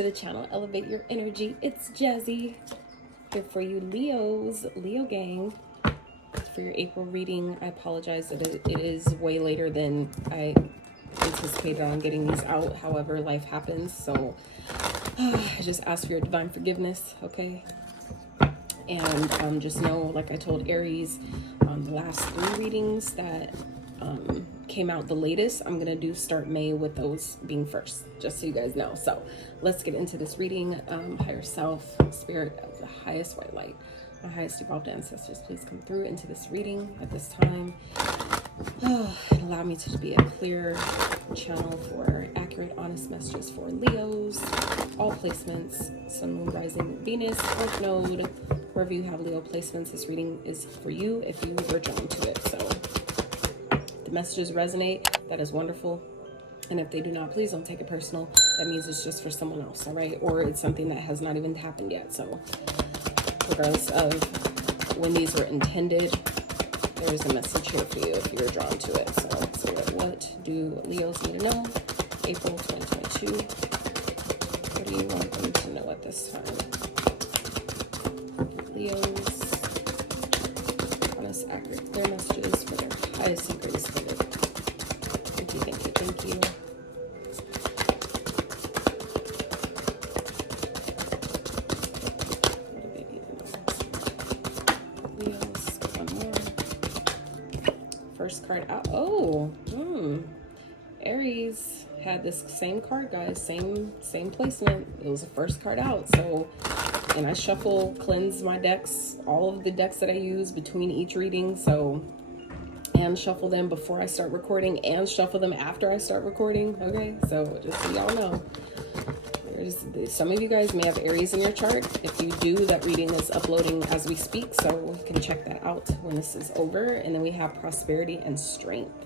to the channel, Elevate Your Energy. It's Jazzy here for you Leos, Leo gang. For your April reading, I apologize that it is way later than I anticipated on getting these out. However, life happens, so I just ask for your divine forgiveness, okay? And just know, like I told Aries, the last 3 readings that came out the latest, I'm gonna do start May with those being first, just so you guys know. So let's get into this reading. Higher self, spirit of the highest white light, my highest evolved ancestors, please come through into this reading at this time. Allow me to be a clear channel for accurate, honest messages for Leos, all placements, sun, moon, rising, Venus, North Node, wherever you have Leo placements. This reading is for you if you were drawn to it. So the messages resonate, that is wonderful. And if they do not, please don't take it personal. That means it's just for someone else, all right? Or it's something that has not even happened yet. So regardless of when these were intended, there's a message here for you if you're drawn to it. So what do Leos need to know? April 2022. What do you want them to know at this time? Leos, honest, accurate, clear messages for their highest and greatest good. Thank you, thank you, thank you. First card out. Oh, Aries had this same card, guys. Same placement. It was the first card out. So, and I cleanse my decks, all of the decks that I use between each reading. So, and shuffle them before I start recording, and shuffle them after I start recording. Okay, so just so y'all know. Some of you guys may have Aries in your chart. If you do, that reading is uploading as we speak, so you can check that out when this is over. And then we have prosperity and strength.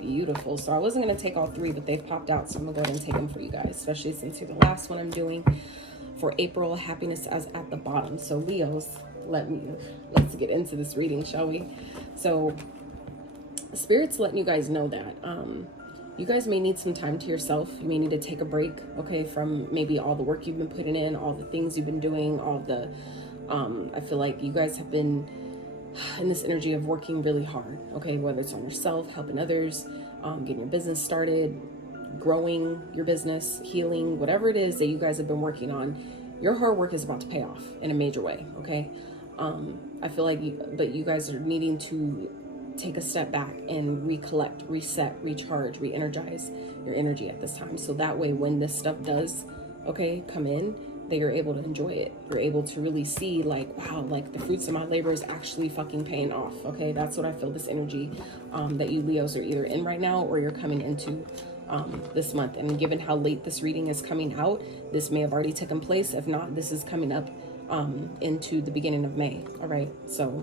Beautiful. So I wasn't going to take all 3, but they've popped out, so I'm going to go ahead and take them for you guys, especially since you're the last one I'm doing for April. Happiness as at the bottom. So Leos, let's get into this reading, shall we? So Spirit's letting you guys know that you guys may need some time to yourself. You may need to take a break, okay, from maybe all the work you've been putting in, all the things you've been doing, all the, I feel like you guys have been in this energy of working really hard, okay, whether it's on yourself, helping others, getting your business started, growing your business, healing, whatever it is that you guys have been working on. Your hard work is about to pay off in a major way, okay? I feel like you guys are needing to take a step back and recollect, reset, recharge, re-energize your energy at this time. So that way, when this stuff does, okay, come in, that you're able to enjoy it. You're able to really see like, wow, like the fruits of my labor is actually fucking paying off. Okay, that's what I feel this energy that you Leos are either in right now or you're coming into this month. And given how late this reading is coming out, this may have already taken place. If not, this is coming up into the beginning of May. All right, so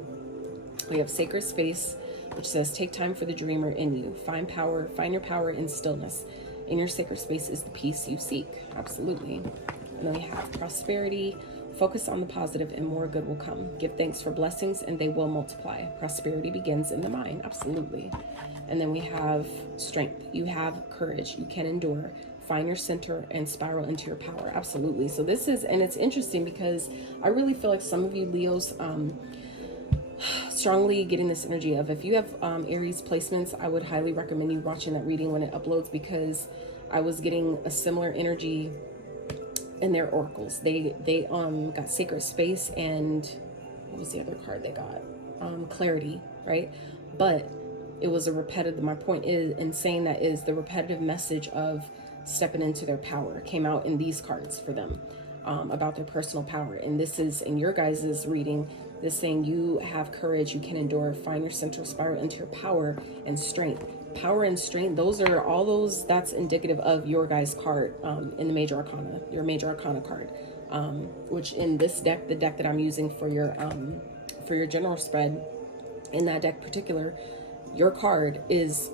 we have Sacred Space, which says, take time for the dreamer in you. Find your power in stillness. In your sacred space is the peace you seek. Absolutely. And then we have prosperity. Focus on the positive and more good will come. Give thanks for blessings and they will multiply. Prosperity begins in the mind. Absolutely. And then we have strength. You have courage. You can endure. Find your center and spiral into your power. Absolutely. So this is, and it's interesting because I really feel like some of you Leos, strongly getting this energy of, if you have Aries placements, I would highly recommend you watching that reading when it uploads, because I was getting a similar energy in their oracles. They got Sacred Space, and what was the other card they got? Clarity, right? But it was a repetitive, my point is in saying that is the repetitive message of stepping into their power came out in these cards for them, about their personal power. And this is in your guys' reading, this saying you have courage, you can endure, find your central spiral into your power and strength. Power and strength, those are all those, that's indicative of your guys' card in the major arcana, your major arcana card, which in this deck, the deck that I'm using for your general spread, in that deck particular, your card is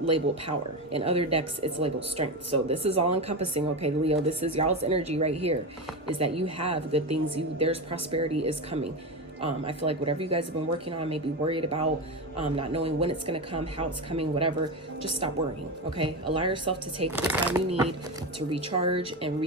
labeled power. In other decks, it's labeled strength. So this is all encompassing, okay, Leo, this is y'all's energy right here, is that you have good things, there's prosperity is coming. I feel like whatever you guys have been working on, maybe worried about, not knowing when it's going to come, how it's coming, whatever, just stop worrying. Okay. Allow yourself to take the time you need to recharge and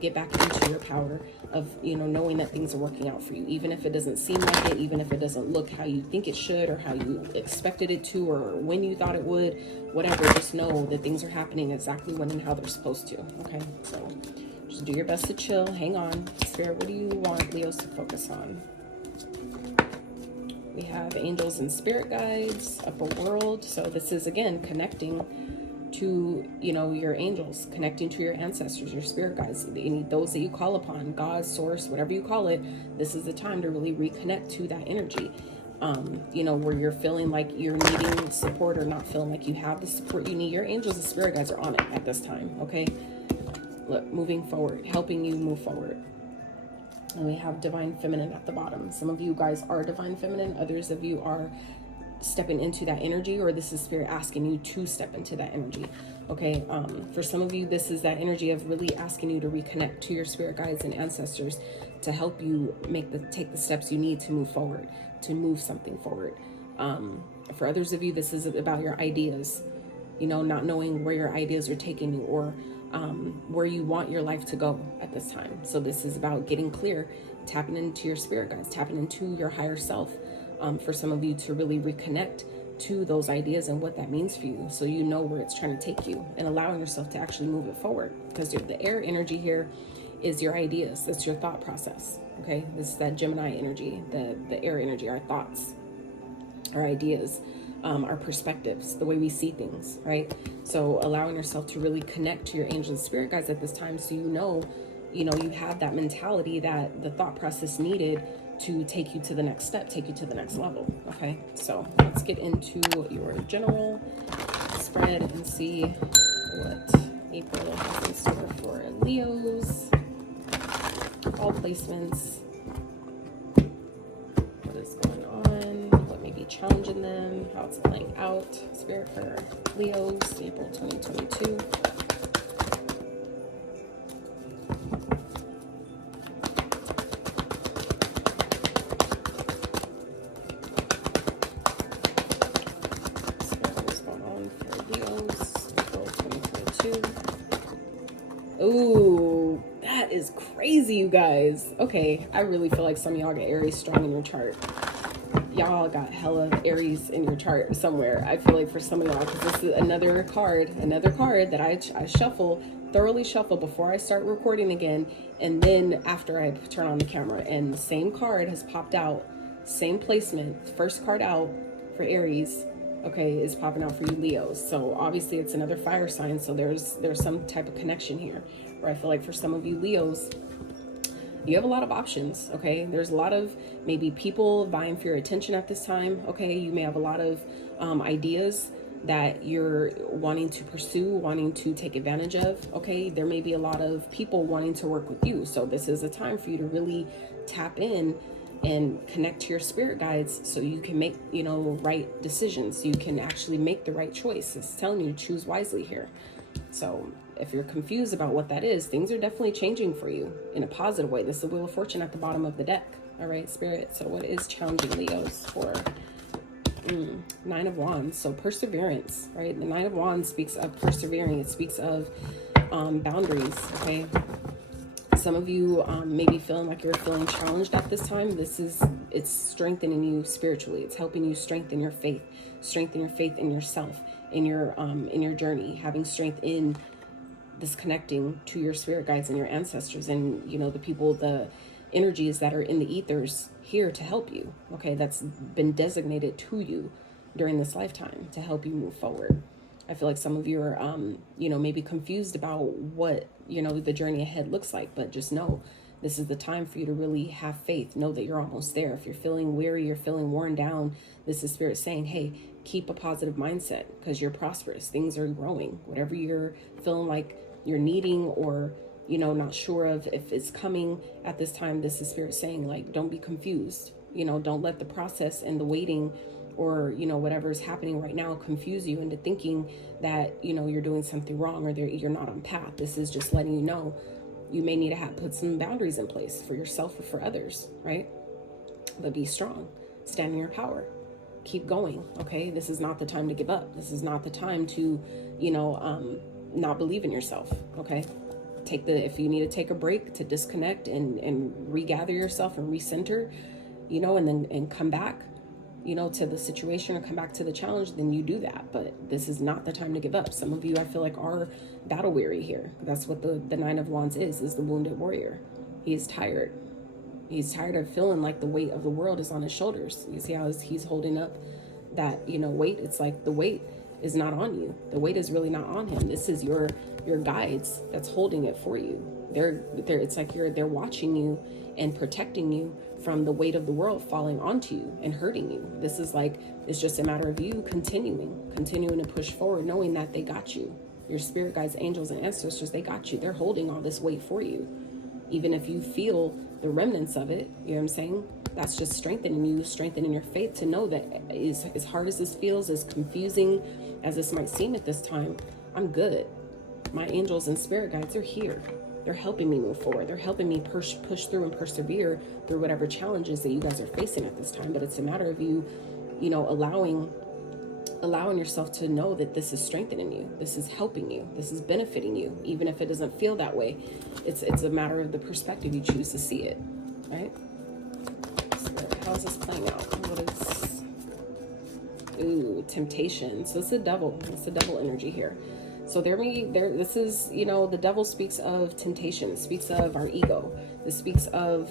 get back into your power of, knowing that things are working out for you, even if it doesn't seem like it, even if it doesn't look how you think it should, or how you expected it to, or when you thought it would, whatever. Just know that things are happening exactly when and how they're supposed to. Okay. So just do your best to chill, hang on. Spirit, what do you want Leos to focus on? We have angels and spirit guides, upper world. So this is, again, connecting to, your angels, connecting to your ancestors, your spirit guides, those that you call upon, God, source, whatever you call it. This is the time to really reconnect to that energy. Where you're feeling like you're needing support or not feeling like you have the support you need. Your angels and spirit guides are on it at this time. Okay. Look, moving forward, helping you move forward. And we have divine feminine at the bottom. Some of you guys are divine feminine. Others of you are stepping into that energy, or this is spirit asking you to step into that energy. Okay. For some of you, this is that energy of really asking you to reconnect to your spirit guides and ancestors to help you take the steps you need to move forward, to move something forward. For others of you, this is about your ideas, not knowing where your ideas are taking you, or where you want your life to go at this time. So this is about getting clear, tapping into your spirit guides, tapping into your higher self. For some of you to really reconnect to those ideas and what that means for you, so you know where it's trying to take you, and allowing yourself to actually move it forward. Because the air energy here is your ideas. That's your thought process. Okay, this is that Gemini energy, the air energy, our thoughts, our ideas, our perspectives, the way we see things, right? So allowing yourself to really connect to your angels and spirit guides at this time, so you have that mentality, that the thought process needed to take you to the next step, take you to the next level. Okay, so let's get into your general spread and see what April has in store for Leos. All placements. What is going on? What may be challenging them? How it's playing out. Spirit for Leos, April 2022. Ooh, that is crazy, you guys. Okay, I really feel like some of y'all got Aries strong in your chart. Y'all got hella Aries in your chart somewhere. I feel like for some of y'all, because this is another card that I thoroughly shuffle before I start recording again, and then after I turn on the camera. And the same card has popped out, same placement, first card out for Aries. Okay, is popping out for you Leos. So obviously it's another fire sign, so there's some type of connection here, where I feel like for some of you Leos, you have a lot of options. Okay, there's a lot of maybe people vying for your attention at this time. Okay, you may have a lot of ideas that you're wanting to pursue, wanting to take advantage of. Okay, there may be a lot of people wanting to work with you, so this is a time for you to really tap in and connect to your spirit guides, so you can make right decisions. You can actually make the right choice. It's telling you to choose wisely here. So if you're confused about what that is, things are definitely changing for you in a positive way. This is the Wheel of Fortune at the bottom of the deck. All right, Spirit. So what is challenging Leos for Nine of Wands? So perseverance, right? The Nine of Wands speaks of persevering. It speaks of boundaries. Okay. Some of you may be feeling like you're feeling challenged at this time. It's strengthening you spiritually. It's helping you strengthen your faith in yourself, in your journey, having strength in this connecting to your spirit guides and your ancestors, and the people, the energies that are in the ethers here to help you. Okay, that's been designated to you during this lifetime to help you move forward. I feel like some of you are, maybe confused about what, the journey ahead looks like, but just know this is the time for you to really have faith. Know that you're almost there. If you're feeling weary, you're feeling worn down, this is Spirit saying, hey, keep a positive mindset, because you're prosperous. Things are growing. Whatever you're feeling like you're needing, or, not sure of if it's coming at this time, this is Spirit saying, like, don't be confused. Don't let the process and the waiting, or whatever is happening right now, confuse you into thinking that you're doing something wrong, or you're not on path. This is just letting you know you may need to put some boundaries in place for yourself or for others, right? but be strong. Stand in your power. Keep going. Okay. This is not the time to give up. This is not the time to, not believe in yourself. Okay. If you need to take a break to disconnect and regather yourself and recenter, and come back, to the situation or come back to the challenge, then you do that. But this is not the time to give up. Some of you, I feel like, are battle weary here. That's what the Nine of Wands is the wounded warrior. He is tired. He's tired of feeling like the weight of the world is on his shoulders. You see how he's holding up that, weight? It's like the weight is not on you. The weight is really not on him. This is your guides that's holding it for you. It's like they're watching you and protecting you from the weight of the world falling onto you and hurting you. This is it's just a matter of you continuing to push forward, knowing that they got you. Your spirit guides, angels, and ancestors, they got you. They're holding all this weight for you. Even if you feel the remnants of it, you know what I'm saying? That's just strengthening you, strengthening your faith to know that as hard as this feels, as confusing as this might seem at this time, I'm good. My angels and spirit guides are here. They're helping me move forward. They're helping me push through and persevere through whatever challenges that you guys are facing at this time. But it's a matter of you, allowing yourself to know that this is strengthening you. This is helping you. This is benefiting you. Even if it doesn't feel that way, it's a matter of the perspective you choose to see it, right? So how's this playing out? Temptation. So it's the devil. It's the devil energy here. So this is, the devil speaks of temptation. It speaks of our ego. This speaks of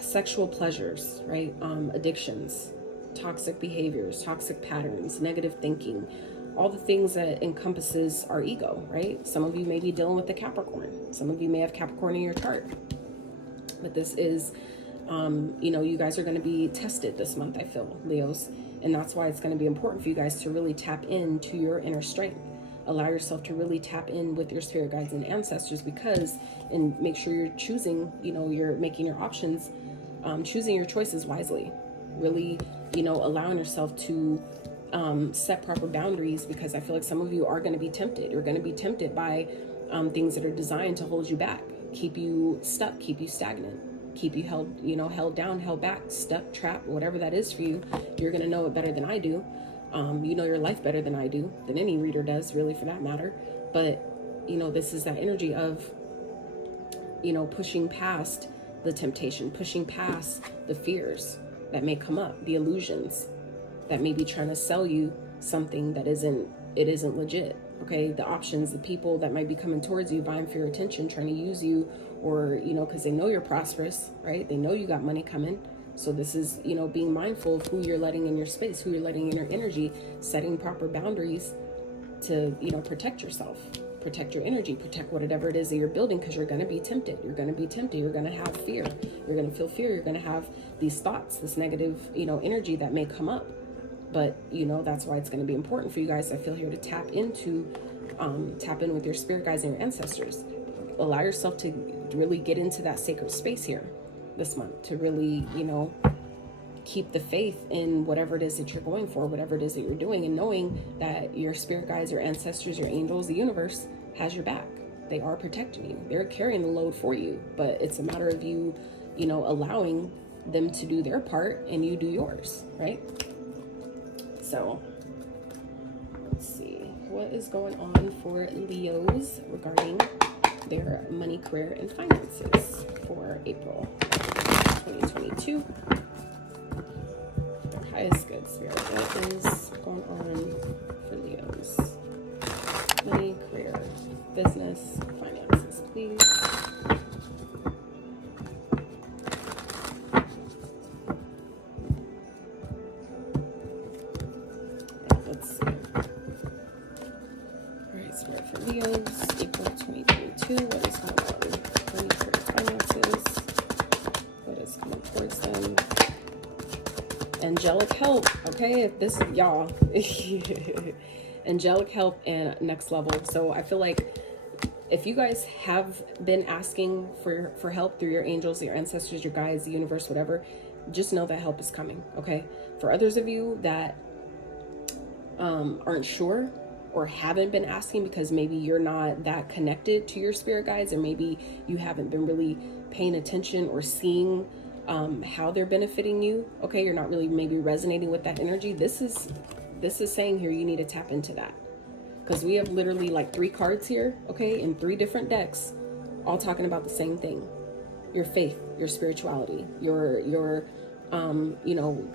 sexual pleasures, right? Addictions, toxic behaviors, toxic patterns, negative thinking, all the things that encompasses our ego, right? Some of you may be dealing with the Capricorn. Some of you may have Capricorn in your chart. But this is, you guys are going to be tested this month, I feel, Leos. And that's why it's going to be important for you guys to really tap into your inner strength. Allow yourself to really tap in with your spirit guides and ancestors, and make sure you're choosing, you're making your options, choosing your choices wisely. Really, allowing yourself to set proper boundaries, because I feel like some of you are going to be tempted. You're going to be tempted by things that are designed to hold you back, keep you stuck, keep you stagnant, keep you held down, held back, stuck, trapped, whatever that is for you. You're going to know it better than I do. You know your life better than I do, than any reader does, really, for that matter. But, this is that energy of, pushing past the temptation, pushing past the fears that may come up, the illusions that may be trying to sell you something that isn't legit. Okay, the options, the people that might be coming towards you, vying for your attention, trying to use you, or, because they know you're prosperous, right? They know you got money coming. So this is, being mindful of who you're letting in your space, who you're letting in your energy, setting proper boundaries to, protect yourself, protect your energy, protect whatever it is that you're building, because you're going to be tempted. You're going to be tempted. You're going to have fear. You're going to feel fear. You're going to have these thoughts, this negative, energy that may come up. But, that's why it's going to be important for you guys, I feel, here to tap in with your spirit guides and your ancestors. Allow yourself to really get into that sacred space here this month, to really, keep the faith in whatever it is that you're going for, whatever it is that you're doing, and knowing that your spirit guides, your ancestors, your angels, the universe has your back. They are protecting you. They're carrying the load for you, but it's a matter of you, allowing them to do their part and you do yours, right? So let's see what is going on for Leos regarding their money, career, and finances for April 2022. Their highest good spirit. What is going on for Leos? Money, career, business, finances, please. Let's see. All right, spirit for Leos, April 2022. What is going on? Money, career, finances. What is coming towards them? Angelic help. Okay, if this, y'all. Angelic help and next level. So I feel like if you guys have been asking for help through your angels, your ancestors, your guides, the universe, whatever, just know that help is coming. Okay. For others of you that aren't sure or haven't been asking because maybe you're not that connected to your spirit guides, or maybe you haven't been really paying attention or seeing how they're benefiting you. Okay, you're not really maybe resonating with that energy. This is saying here you need to tap into that, because we have literally like 3 cards here, okay, in 3 different decks, all talking about the same thing: your faith, your spirituality, your you know,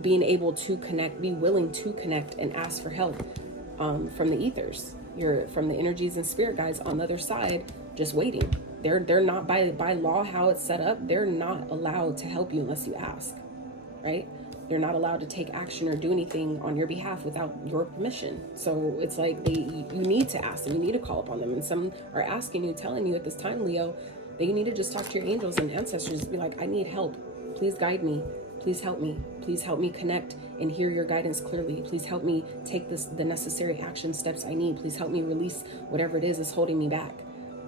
being able to connect, be willing to connect and ask for help from the ethers, from the energies and spirit guides on the other side, just waiting. They're not, by law, how it's set up, they're not allowed to help you unless you ask, right? They're not allowed to take action or do anything on your behalf without your permission. So it's like you need to ask, and you need to call upon them. And some are asking you, telling you at this time, Leo, that you need to just talk to your angels and ancestors, be like, I need help. Please guide me. Please help me. Please help me connect and hear your guidance clearly. Please help me take the necessary action steps I need. Please help me release whatever it is that's holding me back.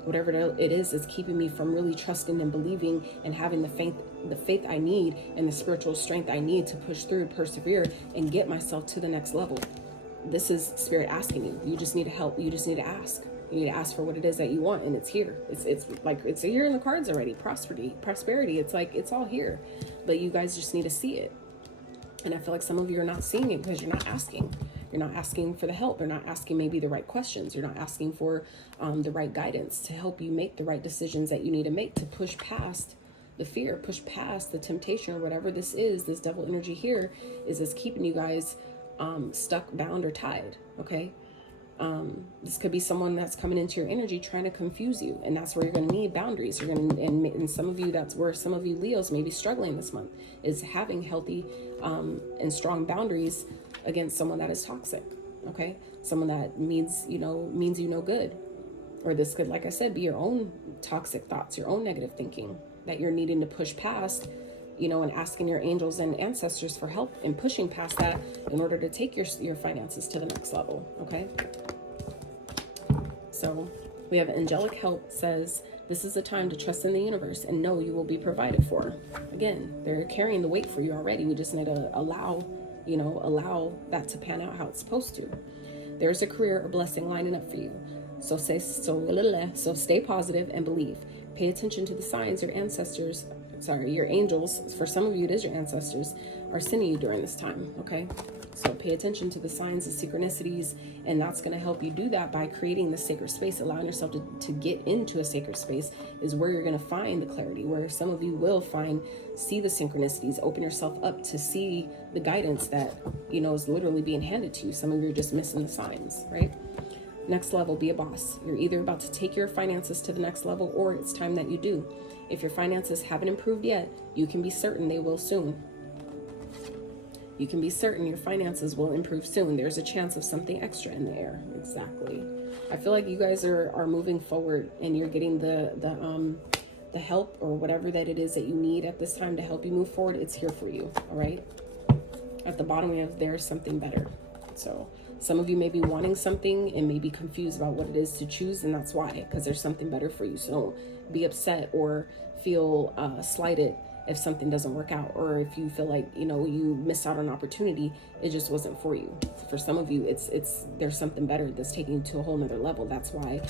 Whatever it is that's keeping me from really trusting and believing and having the faith I need and the spiritual strength I need to push through, persevere, and get myself to the next level. This is spirit asking you. You just need to help. You just need to ask. You need to ask for what it is that you want, and it's here. It's like it's here in the cards already. Prosperity. It's like it's all here, but you guys just need to see it. And I feel like some of you are not seeing it because you're not asking. You're not asking for the help. You're not asking maybe the right questions. You're not asking for the right guidance to help you make the right decisions that you need to make to push past the fear, push past the temptation, or whatever this is. This devil energy here is keeping you guys stuck, bound, or tied. Okay. This could be someone that's coming into your energy trying to confuse you, and that's where you're going to need boundaries. You're going to, and some of you, that's where some of you Leos may be struggling this month, is having healthy and strong boundaries against someone that is toxic. Okay, someone that means you no good, or this could, like I said, be your own toxic thoughts, your own negative thinking that you're needing to push past. And asking your angels and ancestors for help in pushing past that in order to take your finances to the next level. Okay. So we have angelic help says, this is a time to trust in the universe and know you will be provided for. Again, they're carrying the weight for you already. We just need to allow that to pan out how it's supposed to. There's a career or blessing lining up for you. So stay positive and believe. Pay attention to the signs your angels, for some of you it is your ancestors, are sending you during this time, okay? So pay attention to the signs, the synchronicities, and that's going to help you do that by creating the sacred space. Allowing yourself to get into a sacred space is where you're going to find the clarity, where some of you will see the synchronicities, open yourself up to see the guidance that, is literally being handed to you. Some of you are just missing the signs, right? Next level, be a boss. You're either about to take your finances to the next level, or it's time that you do. If your finances haven't improved yet, you can be certain they will soon. You can be certain your finances will improve soon. There's a chance of something extra in the air. Exactly. I feel like you guys are moving forward, and you're getting the help or whatever that it is that you need at this time to help you move forward. It's here for you. All right. At the bottom we have there's something better. So some of you may be wanting something and may be confused about what it is to choose, and that's why, because there's something better for you. So don't be upset or feel slighted if something doesn't work out, or if you feel like you missed out on an opportunity. It just wasn't for you. For some of you, it's there's something better that's taking you to a whole nother level. That's why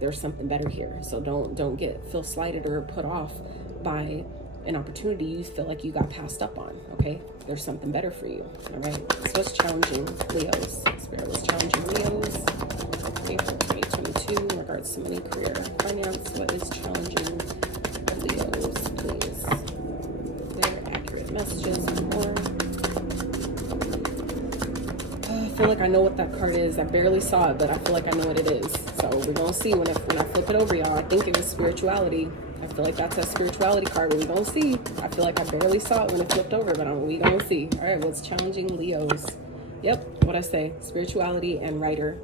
there's something better here. So don't feel slighted or put off by an opportunity you feel like you got passed up on. Okay, there's something better for you. All right, so what's challenging Leos? Spirit was challenging Leos April 2022 in regards to money, career, finance. What is challenging Leos, please? Clear, accurate messages and more. I feel like I know what that card is. I barely saw it, but I feel like I know what it is. So we're gonna see when I flip it over, y'all. I think it was spirituality. I feel like that's a spirituality card, but we gonna see. I feel like I barely saw it when it flipped over, but we gonna see. All right, what's challenging Leos? Yep, what I say, spirituality and writer.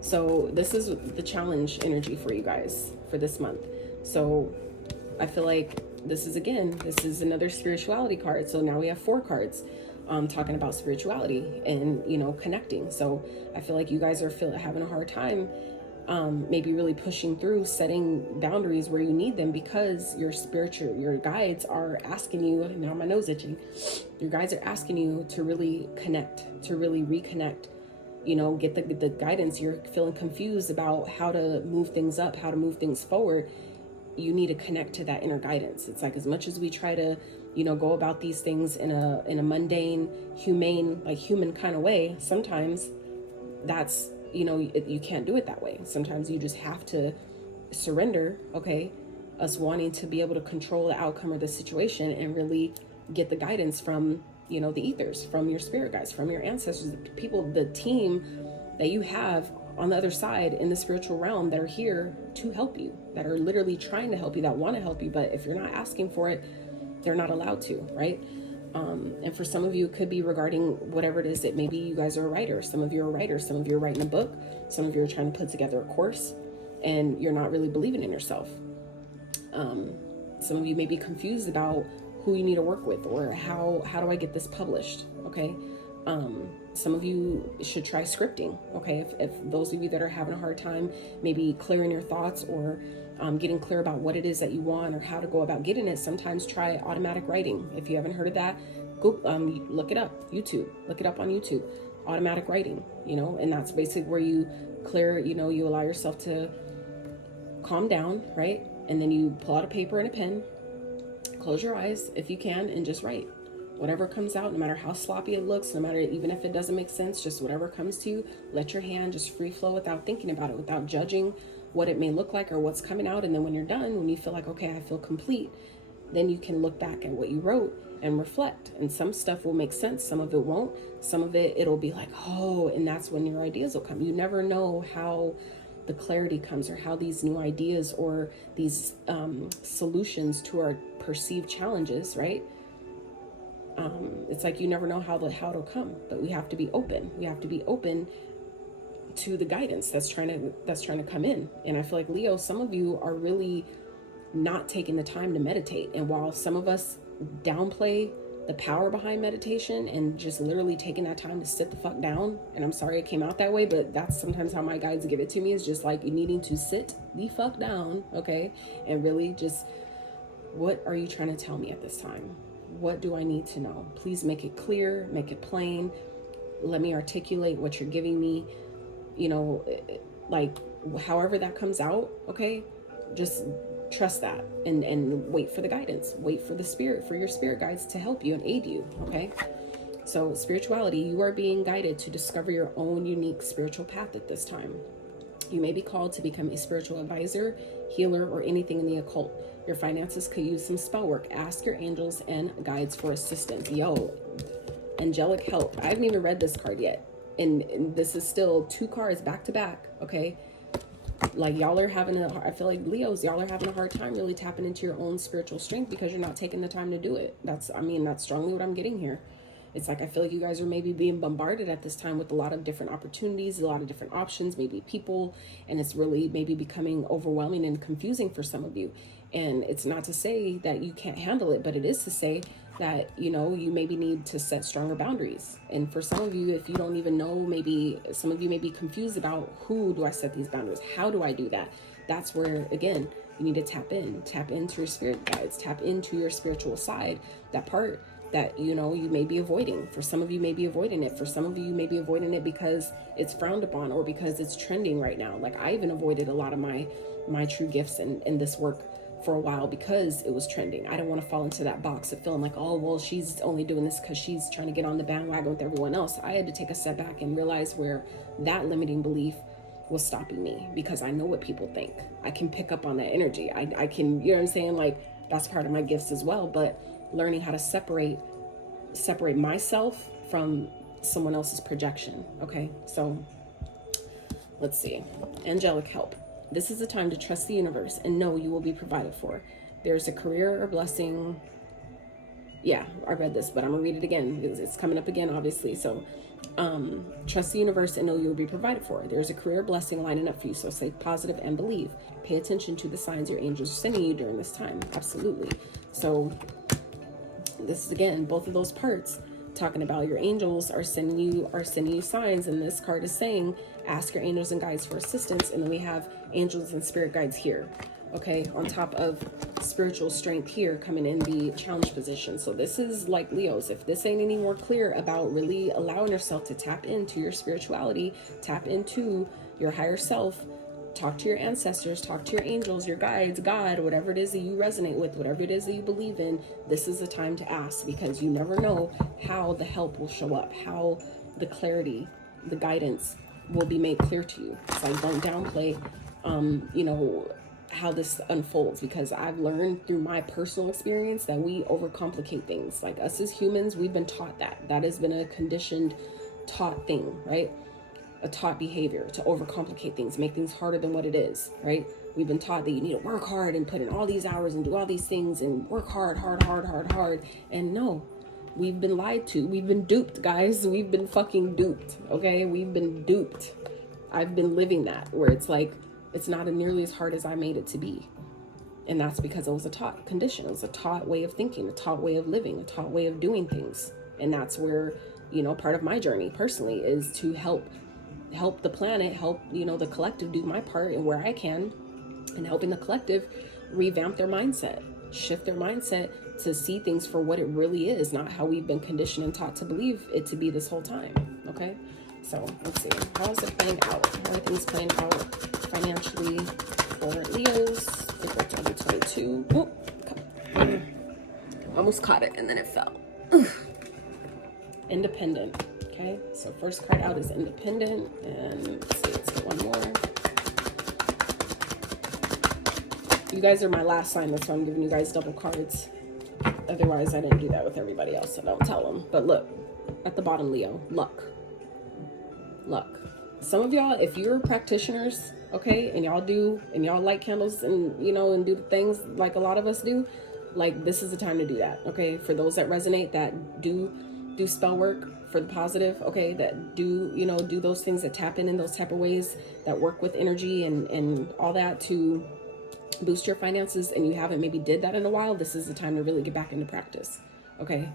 So this is the challenge energy for you guys for this month. So I feel like this is another spirituality card. So now we have 4 cards talking about spirituality and connecting. So I feel like you guys are having a hard time maybe really pushing through, setting boundaries where you need them, because your guides are asking you, now my nose itching, your guides are asking you to really connect, to really reconnect, get the guidance. You're feeling confused about how to move things up, how to move things forward. you need to connect to that inner guidance. It's like, as much as we try to, you know, go about these things in a mundane, humane, like human kind of way, sometimes that's, you know, you can't do it that way. Sometimes you just have to surrender, okay, us wanting to be able to control the outcome or the situation, and really get the guidance from, you know, the ethers, from your spirit guides, from your ancestors, the people, the team that you have on the other side in the spiritual realm that are here to help you, that are literally trying to help you, that want to help you. But if you're not asking for it, they're not allowed to, right? And for some of you, it could be regarding whatever it is that maybe you guys are a writer. Some of you are writers. Some of you are writing a book. Some of you are trying to put together a course, and you're not really believing in yourself. Some of you may be confused about who you need to work with, or how do I get this published, okay? Some of you should try scripting, okay? If those of you that are having a hard time maybe clearing your thoughts, or getting clear about what it is that you want, or how to go about getting it, sometimes try automatic writing. If you haven't heard of that, go look it up. Look it up on YouTube. Automatic writing, you know, and that's basically where you clear, you know, you allow yourself to calm down, right? And then you pull out a paper and a pen, close your eyes if you can, and just write. Whatever comes out, no matter how sloppy it looks, no matter, even if it doesn't make sense, just whatever comes to you, let your hand just free flow without thinking about it, without judging what it may look like or what's coming out. And then when you're done, when you feel like, okay, I feel complete, then you can look back at what you wrote and reflect. And some stuff will make sense, some of it won't. Some of it, it'll be like, oh, and that's when your ideas will come. You never know how the clarity comes, or how these new ideas or these solutions to our perceived challenges, right? It's like, you never know how it'll come, but we have to be open. We have to be open to the guidance that's trying to come in. And I feel like, Leo, some of you are really not taking the time to meditate. And while some of us downplay the power behind meditation and just literally taking that time to sit the fuck down, and I'm sorry it came out that way, but that's sometimes how my guides give it to me, is just like, you needing to sit the fuck down, okay, and really just, what are you trying to tell me at this time? What do I need to know? Please make it clear, make it plain. Let me articulate what you're giving me, you know, like however that comes out, okay? Just trust that, and wait for the guidance, wait for the spirit, for your spirit guides to help you and aid you, okay? So spirituality, you are being guided to discover your own unique spiritual path at this time. You may be called to become a spiritual advisor, healer, or anything in the occult. Your finances could use some spell work. Ask your angels and guides for assistance. Yo, angelic help. I haven't even read this card yet. And this is still 2 cards back to back, okay? Like, y'all are having I feel like, Leos, y'all are having a hard time really tapping into your own spiritual strength because you're not taking the time to do it. That's strongly what I'm getting here. It's like, I feel like you guys are maybe being bombarded at this time with a lot of different opportunities, a lot of different options, maybe people, and it's really maybe becoming overwhelming and confusing for some of you. And it's not to say that you can't handle it, but it is to say that, you know, you maybe need to set stronger boundaries. And for some of you, if you don't even know, maybe some of you may be confused about, who do I set these boundaries? How do I do that? That's where, again, you need to tap into your spirit guides, tap into your spiritual side, that part that, you know, you may be avoiding. For some of you may be avoiding it. For some of you may be avoiding it because it's frowned upon, or because it's trending right now. Like, I even avoided a lot of my true gifts and this work for a while because it was trending. I don't want to fall into that box of feeling like, oh, well, she's only doing this because she's trying to get on the bandwagon with everyone else. I had to take a step back and realize where that limiting belief was stopping me, because I know what people think. I can pick up on that energy. I can, you know what I'm saying? Like, that's part of my gifts as well. But learning how to separate myself from someone else's projection. Okay, so let's see. Angelic help. This is a time to trust the universe and know you will be provided for. There's a career or blessing. Yeah, I read this, but I'm gonna read it again because it's coming up again, obviously. So trust the universe and know you will be provided for. There's a career blessing lining up for you. So stay positive and believe. Pay attention to the signs your angels are sending you during this time. Absolutely. So this is, again, both of those parts talking about your angels are sending you signs. And this card is saying, ask your angels and guides for assistance. And then we have angels and spirit guides here. Okay, on top of spiritual strength here coming in the challenge position. So this is like, Leos, if this ain't any more clear about really allowing yourself to tap into your spirituality, tap into your higher self, talk to your ancestors, talk to your angels, your guides, God, whatever it is that you resonate with, whatever it is that you believe in. This is the time to ask, because you never know how the help will show up, how the clarity, the guidance will be made clear to you. So I don't downplay, you know, how this unfolds, because I've learned through my personal experience that we overcomplicate things. Like, us as humans, we've been taught that has been a conditioned, taught thing, right? A taught behavior to overcomplicate things, make things harder than what it is, right? We've been taught that you need to work hard and put in all these hours and do all these things and work hard. And no, we've been lied to. We've been duped, guys. We've been fucking duped, okay? We've been duped. I've been living that, where it's like, it's not nearly as hard as I made it to be. And that's because it was a taught condition. It was a taught way of thinking, a taught way of living, a taught way of doing things. And that's where, you know, part of my journey personally is to help the planet, help, you know, the collective do my part and where I can, and helping the collective revamp their mindset, shift their mindset to see things for what it really is, not how we've been conditioned and taught to believe it to be this whole time. Okay, so let's see, how is it playing out? How are things playing out financially for Leos? April 2022. Oh, almost caught it and then it fell. Independent. Okay, so first card out is independent, and let's see, let's get one more. You guys are my last sign, that's why I'm giving you guys double cards. Otherwise, I didn't do that with everybody else, so don't tell them. But look, at the bottom, Leo, luck. Luck. Some of y'all, if you're practitioners, okay, and y'all light candles and, you know, and do the things like a lot of us do, like, this is the time to do that, okay? For those that resonate, that do spell work for the positive, okay, that do, you know, do those things, that tap in those type of ways, that work with energy and all that to boost your finances, and you haven't maybe did that in a while, this is the time to really get back into practice, okay?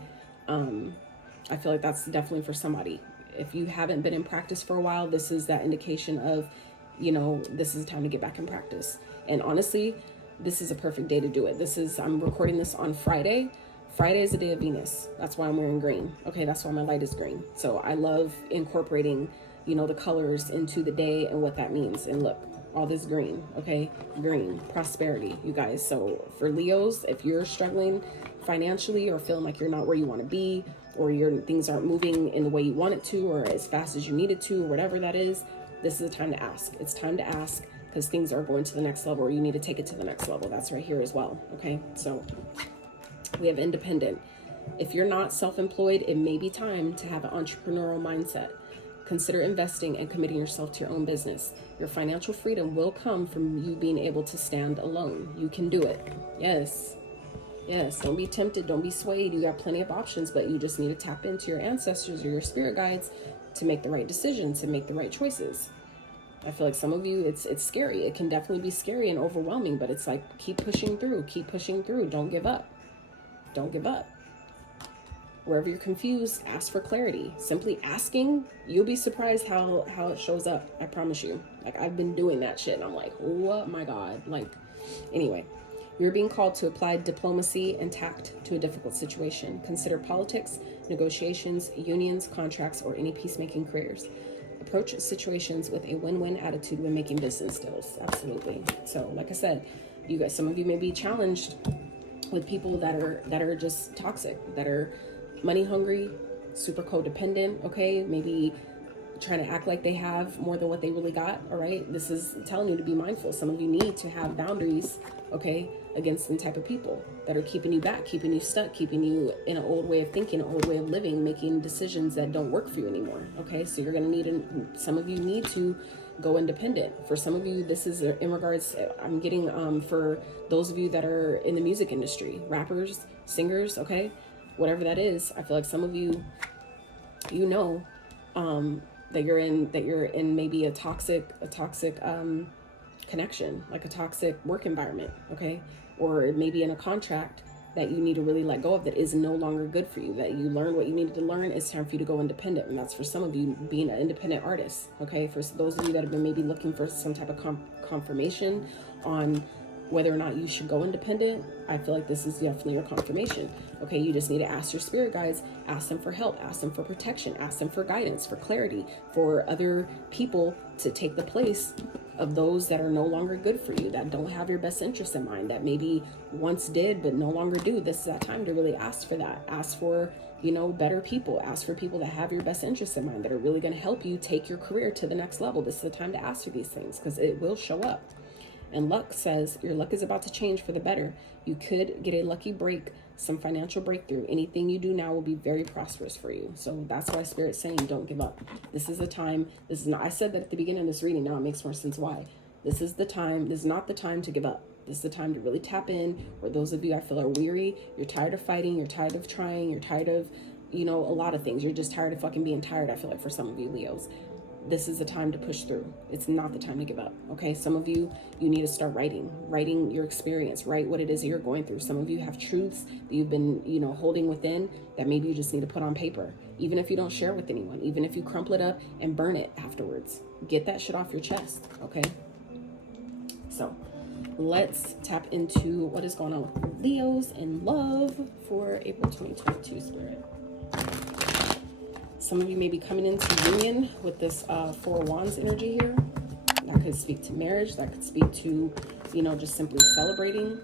I feel like that's definitely for somebody. If you haven't been in practice for a while, this is that indication of, you know, this is the time to get back in practice. And honestly, this is a perfect day to do it. I'm recording this on Friday. Friday is the day of Venus. That's why I'm wearing green. Okay, that's why my light is green. So I love incorporating, you know, the colors into the day and what that means. And look, all this green, okay? Green, prosperity, you guys. So for Leos, if you're struggling financially or feeling like you're not where you want to be, or your things aren't moving in the way you want it to, or as fast as you need it to, or whatever that is, this is the time to ask. It's time to ask, because things are going to the next level, or you need to take it to the next level. That's right here as well, okay? So we have independent. If you're not self-employed, it may be time to have an entrepreneurial mindset. Consider investing and committing yourself to your own business. Your financial freedom will come from you being able to stand alone. You can do it. Yes. Yes. Don't be tempted. Don't be swayed. You got plenty of options, but you just need to tap into your ancestors or your spirit guides to make the right decisions and make the right choices. I feel like some of you, it's scary. It can definitely be scary and overwhelming, but it's like, keep pushing through. Keep pushing through. Don't give up. Don't give up. Wherever you're confused, ask for clarity. Simply asking, you'll be surprised how it shows up. I promise you. Like, I've been doing that shit and I'm like, oh my God. Like, anyway, you're being called to apply diplomacy and tact to a difficult situation. Consider politics, negotiations, unions, contracts, or any peacemaking careers. Approach situations with a win-win attitude when making business deals. Absolutely. So, like I said, you guys, some of you may be challenged with people that are just toxic, that are money hungry, super codependent, okay? Maybe trying to act like they have more than what they really got, all right? This is telling you to be mindful. Some of you need to have boundaries, okay, against some type of people that are keeping you back, keeping you stuck, keeping you in an old way of thinking, an old way of living, making decisions that don't work for you anymore, okay? So you're gonna need, some of you need to go independent. For some of you, this is in regards, I'm getting for those of you that are in the music industry, rappers, singers, okay? Whatever that is, I feel like some of you, you know, that you're in maybe a toxic connection, like a toxic work environment, okay? Or maybe in a contract that you need to really let go of that is no longer good for you, that you learned what you needed to learn. It's time for you to go independent. And that's for some of you being an independent artist, okay? For those of you that have been maybe looking for some type of confirmation on whether or not you should go independent, I feel like this is definitely your confirmation. Okay, you just need to ask your spirit guides, ask them for help, ask them for protection, ask them for guidance, for clarity, for other people to take the place of those that are no longer good for you, that don't have your best interest in mind, that maybe once did but no longer do. This is that time to really ask for that. Ask for, you know, better people. Ask for people that have your best interest in mind, that are really going to help you take your career to the next level. This is the time to ask for these things, because it will show up. And luck says your luck is about to change for the better. You could get a lucky break, some financial breakthrough. Anything you do now will be very prosperous for you. So that's why Spirit's saying don't give up. This is the time. This is not, I said that at the beginning of this reading. Now it makes more sense why. This is the time. This is not the time to give up. This is the time to really tap in. Or those of you I feel are weary, you're tired of fighting, you're tired of trying, you're tired of, you know, a lot of things. You're just tired of fucking being tired, I feel like, for some of you Leos. This is the time to push through. It's not the time to give up. Okay. Some of you, you need to start writing your experience, write what it is that you're going through. Some of you have truths that you've been, you know, holding within that maybe you just need to put on paper. Even if you don't share with anyone, even if you crumple it up and burn it afterwards, get that shit off your chest. Okay. So let's tap into what is going on with Leos in love for April 2022, Spirit. Some of you may be coming into union with this Four of Wands energy here. That could speak to marriage. That could speak to, you know, just simply celebrating,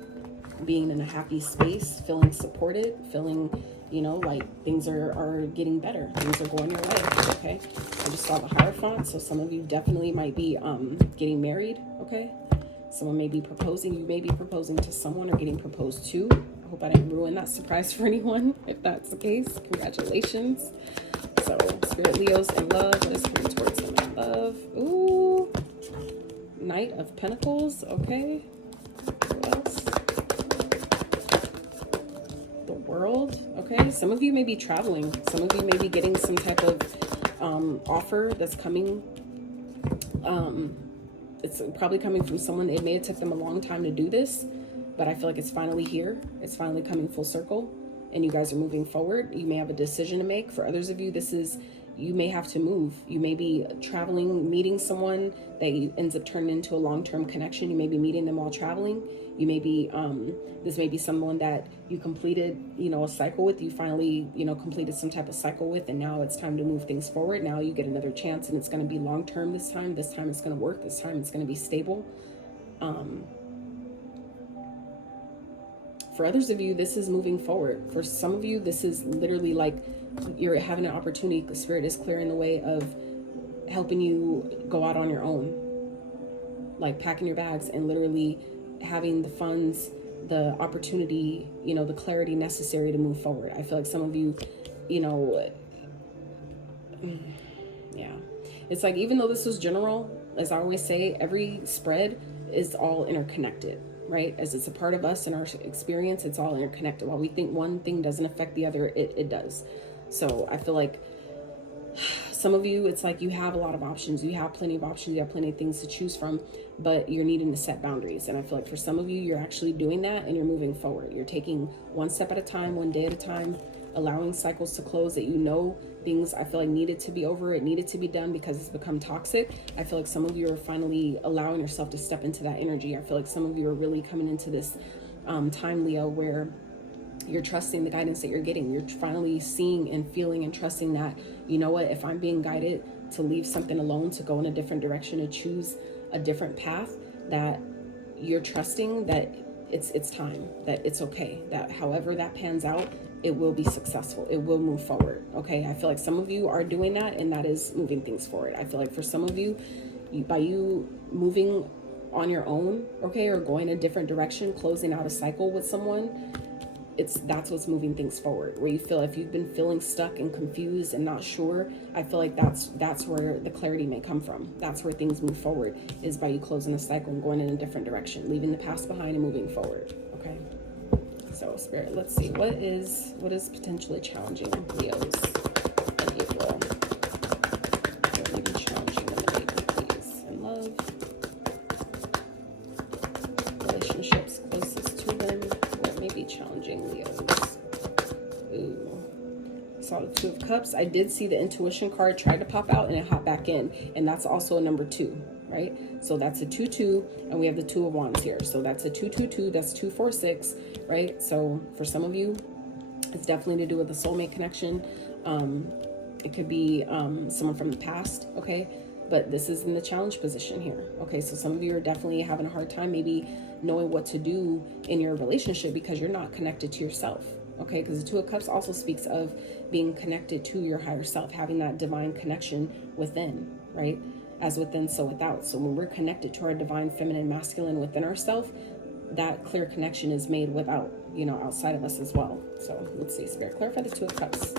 being in a happy space, feeling supported, feeling, you know, like things are getting better. Things are going your way, okay? I just saw the Hierophant, so some of you definitely might be getting married, okay? Someone may be proposing. You may be proposing to someone or getting proposed to. I hope I didn't ruin that surprise for anyone. If that's the case, congratulations. So, Spirit, Leos in love. What is coming towards them in love? Ooh. Knight of Pentacles. Okay. What else? The World. Okay. Some of you may be traveling. Some of you may be getting some type of offer that's coming. It's probably coming from someone. It may have took them a long time to do this, but I feel like it's finally here. It's finally coming full circle. And you guys are moving forward. You may have a decision to make. For others of you, this is, you may have to move. You may be traveling, meeting someone that ends up turning into a long-term connection. You may be meeting them while traveling. You may be, this may be someone that you completed, you know, a cycle with. You finally, you know, completed some type of cycle with, and now it's time to move things forward. Now you get another chance, and it's going to be long-term this time. This time it's going to work. This time it's going to be stable. For others of you, this is moving forward. For some of you, this is literally like you're having an opportunity. The Spirit is clearing the way of helping you go out on your own. Like packing your bags and literally having the funds, the opportunity, you know, the clarity necessary to move forward. I feel like some of you, you know, yeah. It's like, even though this was general, as I always say, every spread is all interconnected. Right? As it's a part of us and our experience, it's all interconnected. While we think one thing doesn't affect the other, it does. So I feel like some of you, it's like you have a lot of options. You have plenty of options. You have plenty of things to choose from, but you're needing to set boundaries. And I feel like for some of you, you're actually doing that and you're moving forward. You're taking one step at a time, one day at a time, allowing cycles to close that you know things I feel like needed to be over, it needed to be done because it's become toxic. I feel like some of you are finally allowing yourself to step into that energy. I feel like some of you are really coming into this time, Leo, where you're trusting the guidance that you're getting. You're finally seeing and feeling and trusting that, you know what, if I'm being guided to leave something alone, to go in a different direction, to choose a different path, that you're trusting that it's time, that it's okay, that however that pans out, it will be successful. It will move forward. Okay. I feel like some of you are doing that, and that is moving things forward. I feel like for some of you, by you moving on your own, okay, or going a different direction, closing out a cycle with someone, that's what's moving things forward. Where you feel, if you've been feeling stuck and confused and not sure, I feel like that's where the clarity may come from. That's where things move forward, is by you closing a cycle and going in a different direction, leaving the past behind and moving forward. Okay. So Spirit, let's see, what is potentially challenging Leos in April? What may be challenging them in April, please? In love, relationships closest to them. What may be challenging Leos? Ooh, saw the Two of Cups. I did see the Intuition card tried to pop out and it hopped back in, and that's also a number 2, right? So that's a 2-2, and we have the Two of Wands here. So that's a 2-2-2. That's 2-4-6. Right? So for some of you, it's definitely to do with a soulmate connection. It could be someone from the past, okay? but this is in the challenge position here. Okay, so some of you are definitely having a hard time maybe knowing what to do in your relationship because you're not connected to yourself. Okay, because the Two of Cups also speaks of being connected to your higher self, having that divine connection within, right? As within, so without. So when we're connected to our divine feminine masculine within ourselves, that clear connection is made without, outside of us as well. So let's see, Spirit, clarify the Two of Cups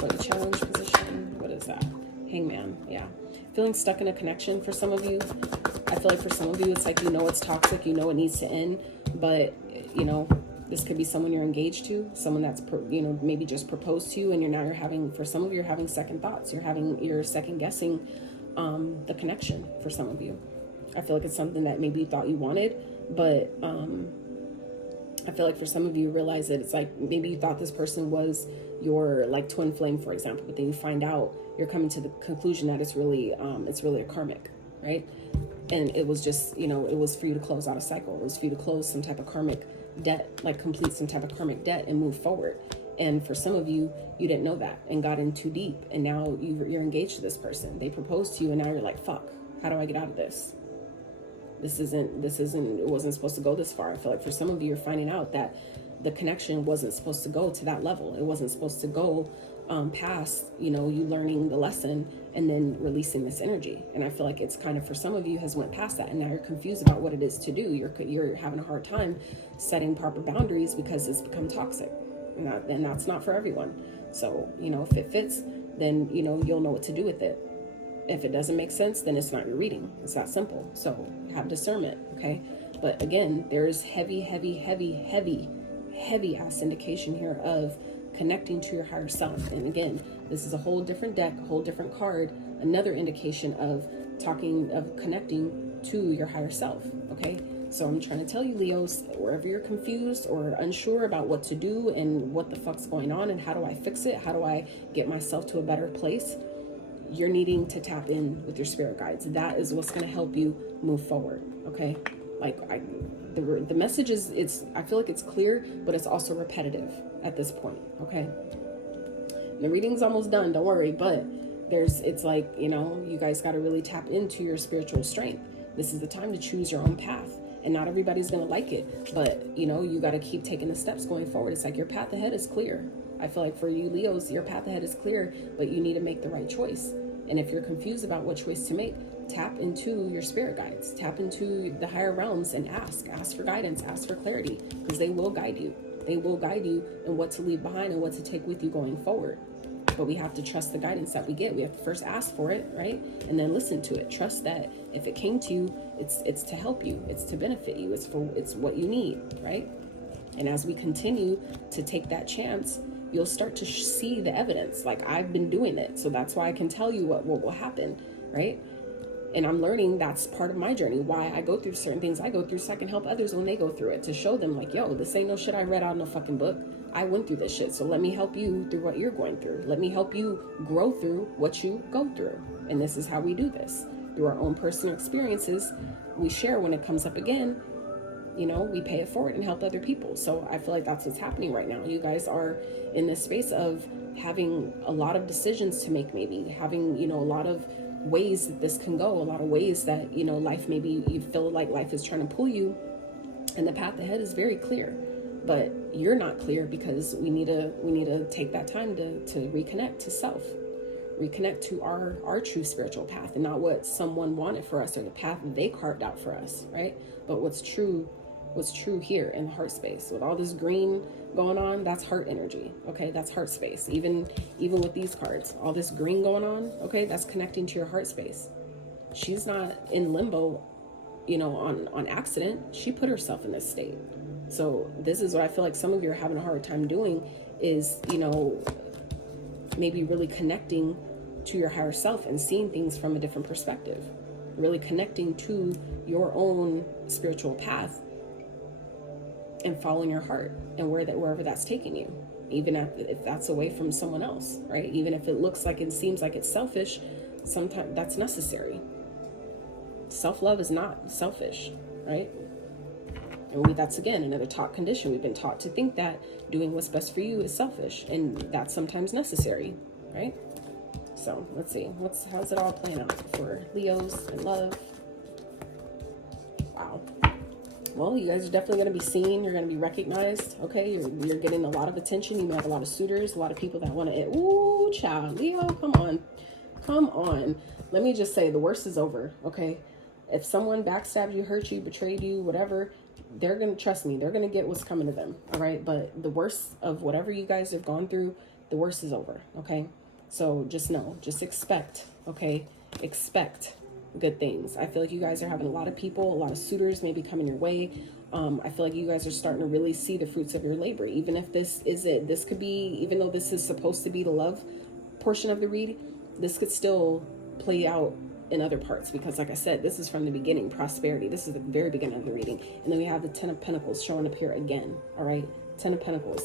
for the challenge position. What is that? Hangman. Yeah. Feeling stuck in a connection for some of you. I feel like for some of you, it's like, it's toxic, it needs to end, but, this could be someone you're engaged to, someone that's, maybe just proposed to you, and you're having, for some of you, you're having second thoughts. You're second guessing the connection for some of you. I feel like it's something that maybe you thought you wanted, but I feel like for some of you realize that it's like maybe you thought this person was your like twin flame, for example, but then you find out you're coming to the conclusion that it's really a karmic, right? And it was just, it was for you to close out a cycle. It was for you to close some type of karmic debt, like complete some type of karmic debt and move forward. And for some of you, you didn't know that and got in too deep. And now you're engaged to this person. They proposed to you and now you're like, fuck, how do I get out of this? This isn't, it wasn't supposed to go this far. I feel like for some of you, you're finding out that the connection wasn't supposed to go to that level. It wasn't supposed to go past, you learning the lesson and then releasing this energy. And I feel like it's kind of, for some of you, has went past that. And now you're confused about what it is to do. You're having a hard time setting proper boundaries because it's become toxic. And that's not for everyone. So, if it fits, then, you'll know what to do with it. If it doesn't make sense, then it's not your reading. It's that simple. So have discernment, okay? But again, there's heavy ass indication here of connecting to your higher self. And again, this is a whole different deck, a whole different card, another indication of connecting to your higher self, okay? So I'm trying to tell you, Leos, wherever you're confused or unsure about what to do and what the fuck's going on and how do I fix it, how do I get myself to a better place, you're needing to tap in with your spirit guides. That is what's going to help you move forward, okay? Like, the message is, I feel like it's clear, but it's also repetitive at this point, okay? The reading's almost done, don't worry, but it's like, you guys got to really tap into your spiritual strength. This is the time to choose your own path. And not everybody's going to like it, but, you got to keep taking the steps going forward. It's like your path ahead is clear. I feel like for you Leos, your path ahead is clear, but you need to make the right choice. And if you're confused about what choice to make, tap into your spirit guides, tap into the higher realms and ask for guidance, ask for clarity, because they will guide you. They will guide you in what to leave behind and what to take with you going forward. But we have to trust the guidance that we get. We have to first ask for it, right? And then listen to it. Trust that if it came to you, it's to help you, it's to benefit you, it's what you need, right? And as we continue to take that chance, you'll start to see the evidence. Like, I've been doing it, so that's why I can tell you what will happen, right? And I'm learning that's part of my journey, why I go through certain things I go through, so I can help others when they go through it, to show them like, yo, this ain't no shit I read out in a fucking book. I went through this shit, so let me help you through what you're going through. Let me help you grow through what you go through. And this is how we do this. Through our own personal experiences, we share when it comes up again. We pay it forward and help other people. So I feel like that's what's happening right now. You guys are in this space of having a lot of decisions to make, maybe having, a lot of ways that this can go, a lot of ways that, life, maybe you feel like life is trying to pull you, and the path ahead is very clear, but you're not clear because we need to take that time to reconnect to self, reconnect to our true spiritual path, and not what someone wanted for us or the path they carved out for us, right? But what's true here in the heart space. With all this green going on, that's heart energy, okay? That's heart space. Even with these cards, all this green going on, okay, that's connecting to your heart space. She's not in limbo, on accident. She put herself in this state. So this is what I feel like some of you are having a hard time doing is, maybe really connecting to your higher self and seeing things from a different perspective, really connecting to your own spiritual path and following your heart and wherever that's taking you, even if that's away from someone else, right? Even if it looks like it seems like it's selfish, sometimes that's necessary. Self-love is not selfish, right? And that's again another taught condition. We've been taught to think that doing what's best for you is selfish, and that's sometimes necessary, right? So let's see, how's it all playing out for Leos in love? Wow. Well, you guys are definitely going to be seen. You're going to be recognized. Okay, you're getting a lot of attention. You may have a lot of suitors, a lot of people that want to. Ooh, child, Leo, come on, come on. Let me just say, the worst is over. Okay, if someone backstabbed you, hurt you, betrayed you, whatever, they're going to, trust me, they're going to get what's coming to them. All right, but the worst of whatever you guys have gone through, the worst is over. Okay, so just know, just expect. Okay, expect good things. I feel like you guys are having a lot of people, a lot of suitors maybe coming your way. I feel like you guys are starting to really see the fruits of your labor. Even if this is it, this could be, even though this is supposed to be the love portion of the read, this could still play out in other parts, because like I said, this is from the beginning, prosperity. This is the very beginning of the reading. And then we have the 10 of Pentacles showing up here again. All right, 10 of Pentacles,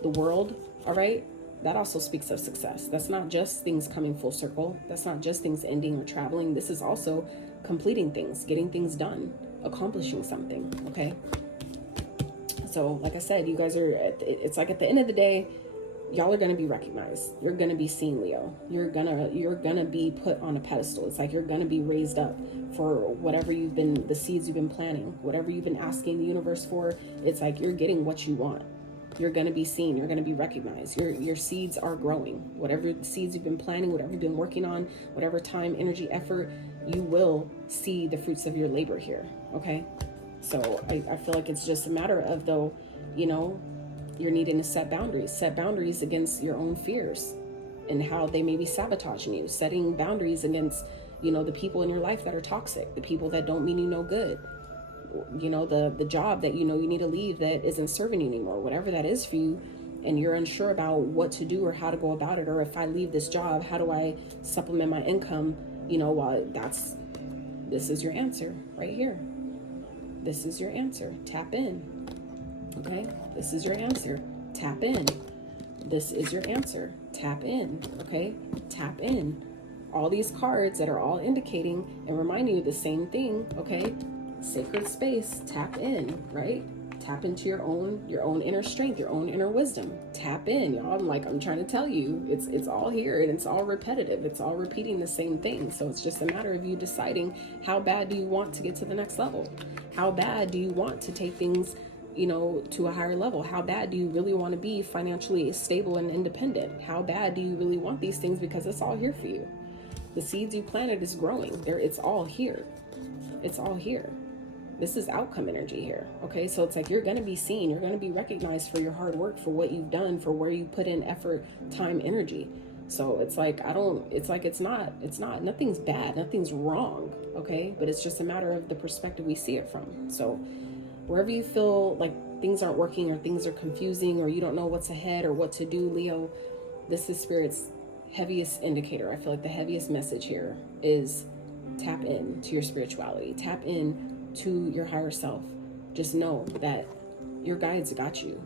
the world. All right, that also speaks of success. That's not just things coming full circle. That's not just things ending or traveling. This is also completing things, getting things done, accomplishing something. Okay, so like I said, you guys are, it's like at the end of the day, y'all are going to be recognized. You're going to be seen, Leo. You're gonna be put on a pedestal. It's like you're going to be raised up for whatever you've been, the seeds you've been planting, whatever you've been asking the universe for. It's like you're getting what you want. You're going to be seen. You're going to be recognized. Your seeds are growing. Whatever seeds you've been planting, whatever you've been working on, whatever time, energy, effort, you will see the fruits of your labor here. Okay. So I feel like it's just a matter of, though, you know, you're needing to set boundaries against your own fears and how they may be sabotaging you, setting boundaries against, you know, the people in your life that are toxic, the people that don't mean you no good. You know, the job that you know you need to leave that isn't serving you anymore, whatever that is for you, and you're unsure about what to do or how to go about it, or if I leave this job, how do I supplement my income? You know, this is your answer right here. This is your answer. Tap in. Okay, this is your answer. Tap in. This is your answer. Tap in. Okay, tap in. All these cards that are all indicating and reminding you the same thing. Okay. Sacred space, tap in, right? Tap into your own inner strength, your own inner wisdom. Tap in, y'all. I'm trying to tell you, it's all here, and it's all repetitive. It's all repeating the same thing. So it's just a matter of you deciding, how bad do you want to get to the next level? How bad do you want to take things, you know, to a higher level? How bad do you really want to be financially stable and independent? How bad do you really want these things? Because it's all here for you. The seeds you planted is growing. It's all here. It's all here. This is outcome energy here. Okay, so it's like you're going to be seen. You're going to be recognized for your hard work, for what you've done, for where you put in effort, time, energy. So it's like, it's not, nothing's bad, nothing's wrong. Okay, but it's just a matter of the perspective we see it from. So wherever you feel like things aren't working, or things are confusing, or you don't know what's ahead or what to do, Leo, this is Spirit's heaviest indicator. I feel like the heaviest message here is tap in to your spirituality, tap in to your higher self. Just know that your guides got you.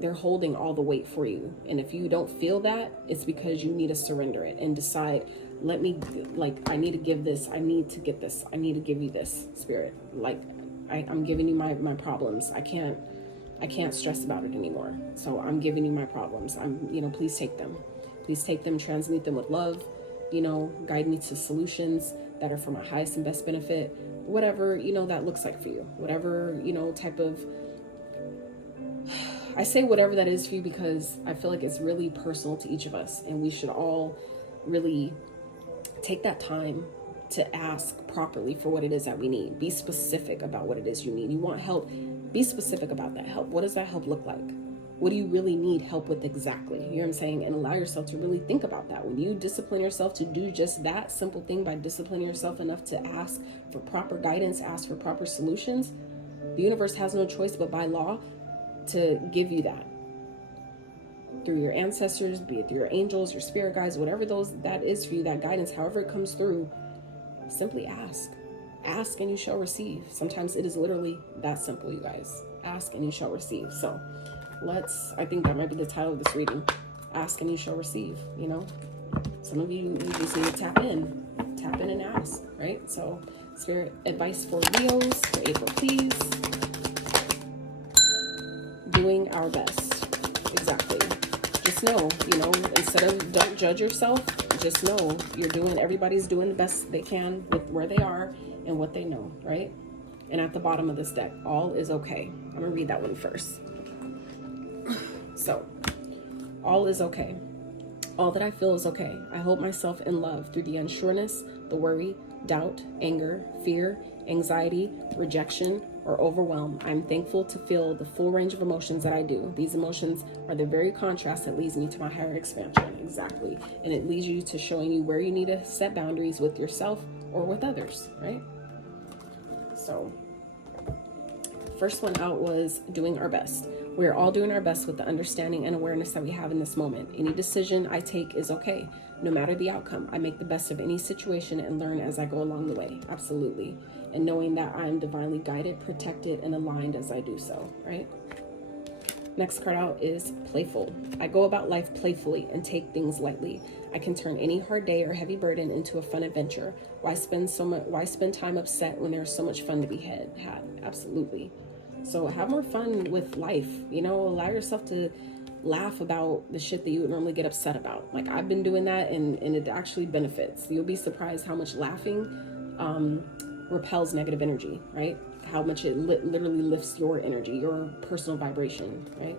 They're holding all the weight for you. And if you don't feel that, it's because you need to surrender it and decide, I need to give this, I need to get this, I need to give you this, Spirit. Like, I'm giving you my problems. I can't stress about it anymore. So I'm giving you my problems. Please take them. Please take them, transmute them with love, guide me to solutions that are for my highest and best benefit, whatever, that looks like for you, whatever, type of, I say whatever that is for you, because I feel like it's really personal to each of us, and we should all really take that time to ask properly for what it is that we need. Be specific about what it is you need. You want help, be specific about that help. What does that help look like? What do you really need help with exactly? You know what I'm saying? And allow yourself to really think about that. When you discipline yourself to do just that simple thing, by disciplining yourself enough to ask for proper guidance, ask for proper solutions, the universe has no choice but by law to give you that. Through your ancestors, be it through your angels, your spirit guides, whatever that is for you, that guidance, however it comes through, simply ask. Ask and you shall receive. Sometimes it is literally that simple, you guys. Ask and you shall receive. So I think that might be the title of this reading. Ask and you shall receive, Some of you just need to tap in and ask, right? So spirit advice for Leos for April, please. Doing our best. Exactly. Just know, instead of don't judge yourself, just know everybody's doing the best they can with where they are and what they know, right? And at the bottom of this deck, all is okay. I'm gonna read that one first. So, all is okay. All that I feel is okay. I hold myself in love through the unsureness, the worry, doubt, anger, fear, anxiety, rejection, or overwhelm. I'm thankful to feel the full range of emotions that I do. These emotions are the very contrast that leads me to my higher expansion. Exactly. And it leads you to showing you where you need to set boundaries with yourself or with others, right? So, first one out was doing our best. We are all doing our best with the understanding and awareness that we have in this moment. Any decision I take is okay. No matter the outcome, I make the best of any situation and learn as I go along the way. Absolutely. And knowing that I am divinely guided, protected, and aligned as I do so, right? Next card out is playful. I go about life playfully and take things lightly. I can turn any hard day or heavy burden into a fun adventure. Why spend time upset when there's so much fun to be had? Absolutely. So have more fun with life, allow yourself to laugh about the shit that you would normally get upset about. Like, I've been doing that and it actually benefits. You'll be surprised how much laughing repels negative energy, right? How much it literally lifts your energy, your personal vibration, right?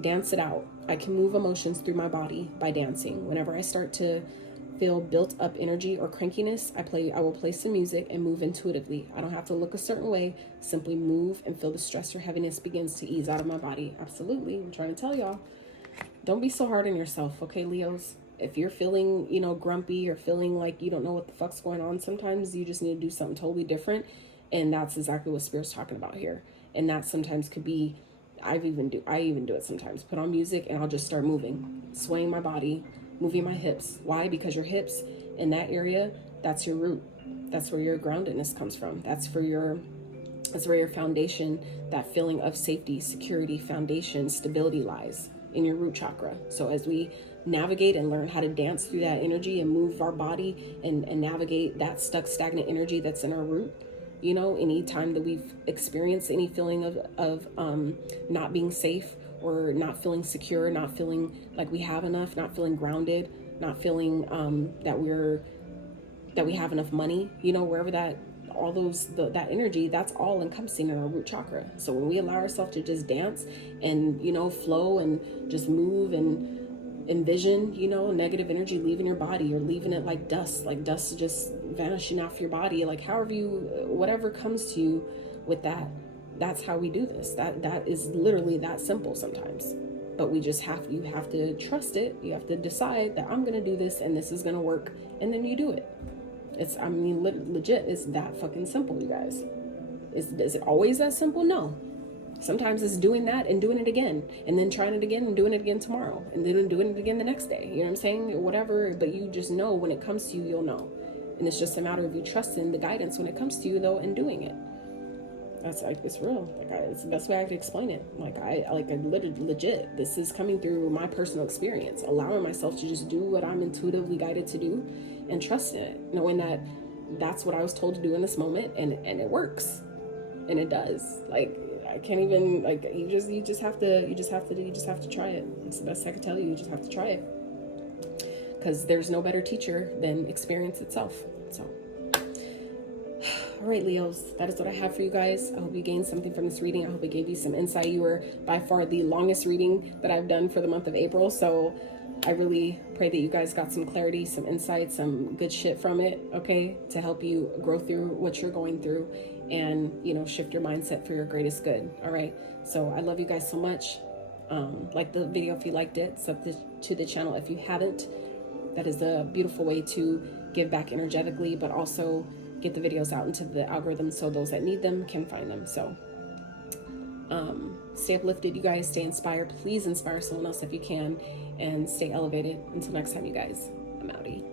Dance it out. I can move emotions through my body by dancing. Whenever I start to feel built up energy or crankiness, I will play some music and move intuitively. I don't have to look a certain way, simply move and feel the stress or heaviness begins to ease out of my body. Absolutely. I'm trying to tell y'all, don't be so hard on yourself, okay, Leos? If you're feeling, grumpy or feeling like you don't know what the fuck's going on, sometimes you just need to do something totally different. And that's exactly what Spirit's talking about here. And that sometimes could be, I even do it sometimes. Put on music and I'll just start moving, swaying my body, moving my hips. Why? Because your hips in that area, that's your root. That's where your groundedness comes from. That's where your foundation, that feeling of safety, security, foundation, stability lies in your root chakra. So as we navigate and learn how to dance through that energy and move our body and navigate that stuck, stagnant energy that's in our root, any time that we've experienced any feeling of not being safe or not feeling secure, not feeling like we have enough, not feeling grounded, not feeling that we have enough money, wherever that energy, that's all encompassing in our root chakra. So when we allow ourselves to just dance and flow and just move and envision negative energy leaving your body, or leaving it like dust just vanishing off your body, like whatever comes to you with that, that's how we do this. That is literally that simple sometimes. But you have to trust it. You have to decide that I'm gonna do this and this is gonna work, and then you do it. Legit, it's that fucking simple, you guys. Is it always that simple? No. Sometimes it's doing that and doing it again, and then trying it again and doing it again tomorrow, and then doing it again the next day. You know what I'm saying? Whatever, but you just know when it comes to you, you'll know. And it's just a matter of you trusting the guidance when it comes to you, though, and doing it. That's like, it's real. It's the best way I could explain it. I literally, legit, this is coming through my personal experience, allowing myself to just do what I'm intuitively guided to do and trust in it, knowing that that's what I was told to do in this moment, and it works, and it does. I can't even, you just have to try it. It's the best I can tell you. You just have to try it, because there's no better teacher than experience itself. So, all right, Leos, that is what I have for you guys. I hope you gained something from this reading. I hope it gave you some insight. You were by far the longest reading that I've done for the month of April, so I really pray that you guys got some clarity, some insight, some good shit from it, okay, to help you grow through what you're going through and, shift your mindset for your greatest good. All right. So I love you guys so much. Like the video if you liked it, sub to the channel if you haven't. That is a beautiful way to give back energetically, but also get the videos out into the algorithm so those that need them can find them. So stay uplifted, you guys. Stay inspired. Please inspire someone else if you can, and stay elevated. Until next time, you guys, I'm outie.